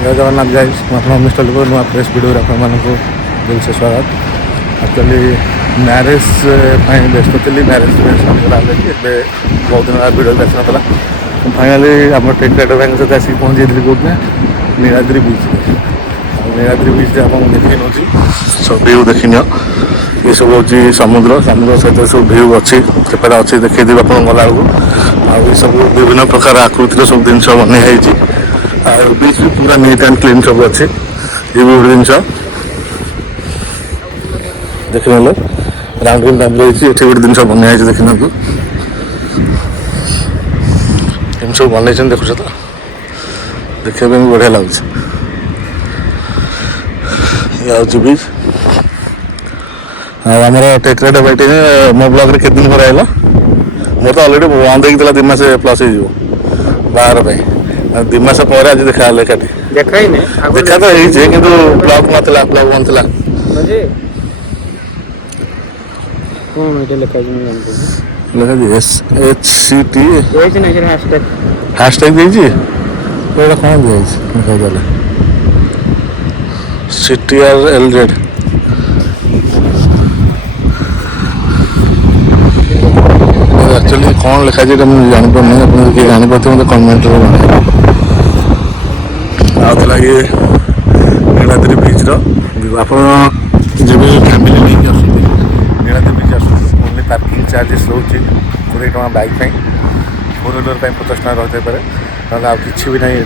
जय जगन्नाथ गाइस मैं मिस्टर लिखो नुआ फ्रेश वीडियो आपको दिल से स्वागत। एक्चुअली मैरेज व्यस्त थी मैरेज सरीगला बहुत दिन भिडियो भी आसना फाइनाली आम टेक राइडर भाई सहित आसिक पहुँची जाइए कौटना नीलाद्री बीच नीलाद्री बीच आप देखी नौ सब भ्यू देखी नि ये सब हूँ समुद्र समुद्र सहित सब भ्यू अच्छी सेपटे अच्छी देखी आप गला ये सब विभिन्न प्रकार आकृतिर सब जिन बनई बीच भी पूरा नीट एंड क्लीन सब अच्छे ये भी गोटे जिन देखने राउंड टाइम रही गोटे जिन बनाई देखने इन सब बनई देखुच तो देखा भी बढ़िया लगुच ये बीच आमर टेक राइडर बैठे मो ब्लॉग केते दिन पर आइल मोर तो अलरेडी बंद होता 2 मास प्लस हो बाहर पर 2 मास पर आज देखा एकाठी देखा तो कि ब्लॉग ना ब्लॉग बंद था लिखा SHCT हैशटैग देखिए कौन दिखाई CTRLZ एक्चुअली कौन लिखा है मुझे जापार आप जापार मतलब कमेंट आउला ये नीलाद्री बीच आप फैमिली नहीं आस नीलाद्री बीच आस ओनली पार्किंग चार्जेस रोचे 20 टका बाइक 4 व्हीलर 50 टका रही है ना आ कि भी ना ये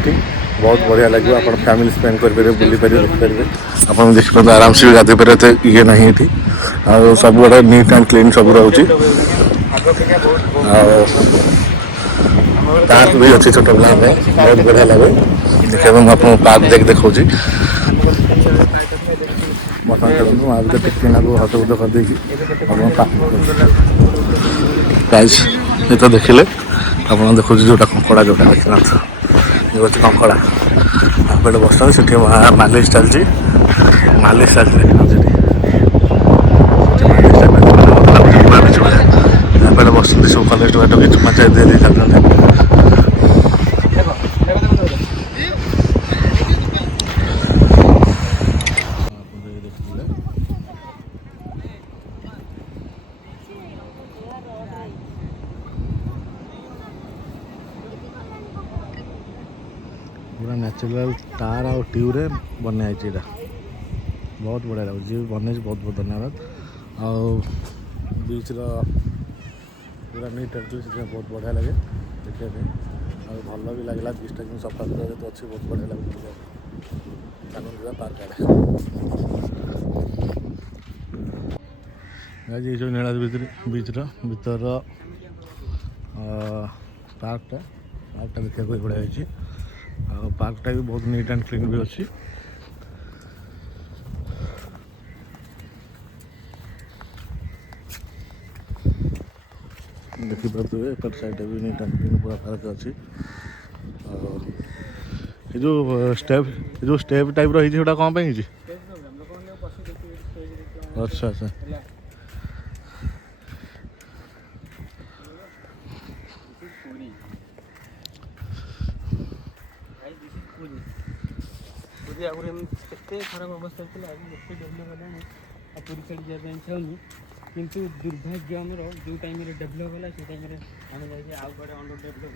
बहुत बढ़िया लगे आप फैमिली स्पेंड करेंगे बुली पारे देखिपारे आप देखिए आराम से भी गाधे पारे ये ना ये आ सब गुड़ा नीट एंड क्लीन सब रोचे पार्क भी अच्छी छोट पिला बहुत बढ़िया लगे देखिए आप पार्क जाके देखा बर्तमान टिके हद उद करदे गाइस ये तो देखिले आप देखो जोटा कंकड़ा जोटा देखना ये हूँ कंकड़ा आप बस से मालिश चलती मालिश चलती बस सब कलेज बाट कि मचा दे पूरा नेचुरल तार और ट्यूरे बनाई बहुत बढ़िया लगे जी बनई बहुत बहुत धन्यवाद बीच पूरा नीट एंड क्लीन बहुत बढ़िया लगे देखिए भल भी लगला बीचटा कि सफा सुतरा जो अच्छी बहुत बढ़िया लगे चलूँ पार्क आड़े ये जो नीलाद्री बीचर भीतर पार्कटा देखा बढ़िया होती पार्कटा भी बहुत नीट एंड क्लीन भी अच्छी देखिपे एपट साइड भी नीट एंड क्लीन पूरा पार्क अच्छी जो स्टेप टाइप रही कौन पाई अच्छा अच्छा खराब अवस्था पूरी साइड जाए चाहूँ किंतु दुर्भाग्य आमर जो टाइम डेभलप है से टाइम आम जाए आगे अंडर डेभलप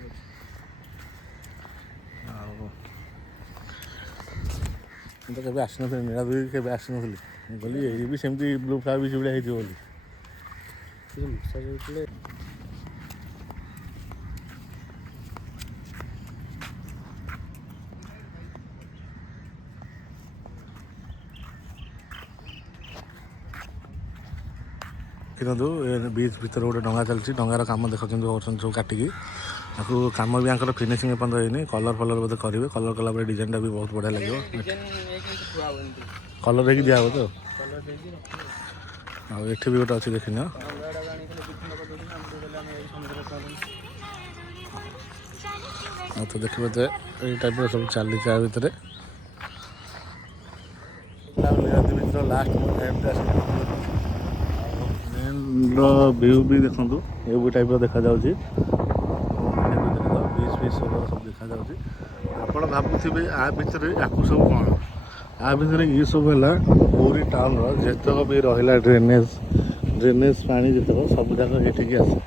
तो कभी आसी नी नीलाद्री के आसी नी गली ये भी सेमती ब्लू फ्लावर बीच भाया होती देखो बीच भर गोटे डंगा चलती डंगार कम देखा सब काटिकी कम भी यहाँ फिनिशिंग एपन रही कलर फलर बोधे करेंगे कलर कला डिजाइन भी बहुत बढ़िया लगे कलर देखिए दिया तो ये भी गोटे अच्छी देखी तो देखिए तो ये टाइप सब चली भितर लास्ट व्यू भी देखो ये भी टाइप देखा बीच बीच सब देखा ଆପଣ ଭାବୁଥିବେ ଆ ଭିତରେ ଆକୁ ସବୁ କ'ଣ? ଆ ଭିତରେ ଇଏ ସବୁ ହେଲା ପୁରୀ ଟାଉନର ଯେତେକ ବି ରହିଲା ଡ୍ରେନେଜ୍ ପାଣି ଯେତେକ ସବୁଯାକ ଏଠିକି ଆସେ।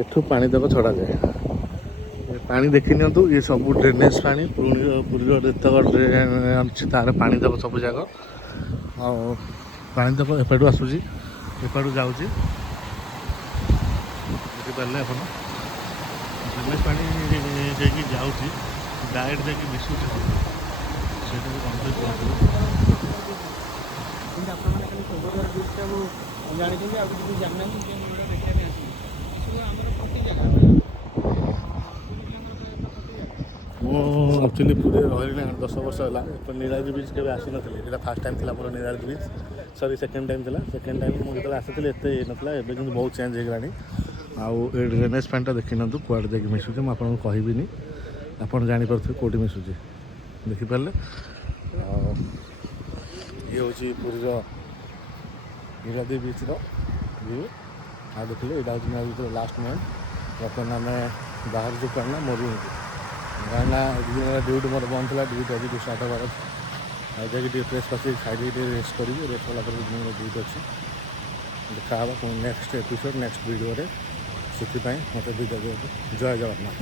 ଏଠୁ ପାଣି ତକ ଛଡ଼ାଯାଏ। ପାଣି ଦେଖିନିଅନ୍ତୁ, ଇଏ ସବୁ ଡ୍ରେନେଜ୍ ପାଣି ପୁରୀର ଯେତେକ ଡ୍ରେନ୍ ଅଛି ତା'ର ପାଣି ତକ ସବୁ ଯାକ। ଆଉ ପାଣି ତକ ଏପଟୁ ଆସୁଛି, ଏପଟୁ ଯାଉଛି। ବୁଝିପାରିଲେ ଆପଣ? ଡ୍ରେନେଜ୍ ପାଣି ଯାଇକି ଯାଉଛି, ଡାଇରେକ୍ଟ ଯାଇକି ମିଶୁଛି ସେଇଟାକୁ କମ୍ପ୍ଲିଟ୍ କରୁଛୁ। କିନ୍ତୁ ଆପଣମାନେ ଖାଲି ସ୍ୱର୍ଗଦ୍ୱାର ବ୍ରିଜ୍ଟାକୁ ଜାଣିଛନ୍ତି, ଆଉ କିଛି ଜାଣିନାହାନ୍ତି, ଯେ ଭିଡ଼ିଓ ଦେଖିବା ପାଇଁ ଆସିବେ। ଏସବୁ ଆମର ପ୍ରତି ଜାଗା ମୁଁ ଆକ୍ଚୁଆଲି ପୁରୀରେ ରହିଲିଣି 10 ବର୍ଷ ହେଲା। ନୀଳାଦ୍ରି ବିଚ୍ କେବେ ଆସିନଥିଲି। ଏଇଟା ଫାର୍ଷ୍ଟ ଟାଇମ୍ ଥିଲା ମୋର ନୀଳାଦ୍ରି ବିଚ୍। ସରି, ସେକେଣ୍ଡ ଟାଇମ୍ ଥିଲା। ସେକେଣ୍ଡ ଟାଇମ୍ ମୁଁ ଯେତେବେଳେ ଆସିଥିଲି ଏତେ ହେଇନଥିଲା, ଏବେ କିନ୍ତୁ ବହୁତ ଚେଞ୍ଜ ହେଇଗଲାଣି। ଆଉ ଏ ଡ୍ରେନେଜ୍ ପାଣିଟା ଦେଖିନିଅନ୍ତୁ କୁଆଡ଼େ ଯାଇକି ମିଶୁଛି, ମୁଁ ଆପଣଙ୍କୁ କହିବିନି, ଆପଣ ଜାଣିପାରୁଥିବେ କେଉଁଠି ମିଶୁଛି। ଦେଖିପାରିଲେ? ଆଉ ଇଏ ହେଉଛି ପୁରୀର ନୀଳାଦ୍ରି ବିଚ୍ର ଭିୟୁ। ଆଉ ଦେଖିଲେ ଏଇଟା ହେଉଛି ନୀଳାଦ୍ରି ବିଚ୍ର ଲାଷ୍ଟ ମେନ୍। ବର୍ତ୍ତମାନ ଆମେ ବାହାରୁଛୁ କ'ଣ ନା ମରୁଭୂମିକୁ, କାହିଁକିନା ଦିନ ଡ୍ୟୁଟି ମୋର ବନ୍ଦ ଥିଲା। ଡ୍ୟୁଟି ଆଜି ଷ୍ଟାର୍ଟ ହେବାର ଅଛି। ଆଉ ଯାଇକି ଟିକେ ଫ୍ରେଶ୍ ଫାସି ଖାଇକି ଟିକେ ରେଷ୍ଟ କରିବି। ରେଷ୍ଟ କଲା ପରେ ମୋର ଡ୍ୟୁଟି ଅଛି। ଦେଖା ହେବ ପୁଣି ନେକ୍ସଟ ଏପିସୋଡ଼ ନେକ୍ସଟ ଭିଡ଼ିଓରେ। ସେଥିପାଇଁ ମୋତେ ବିଦାୟ ଦିଅନ୍ତୁ। ଜୟ ଜଗନ୍ନାଥ।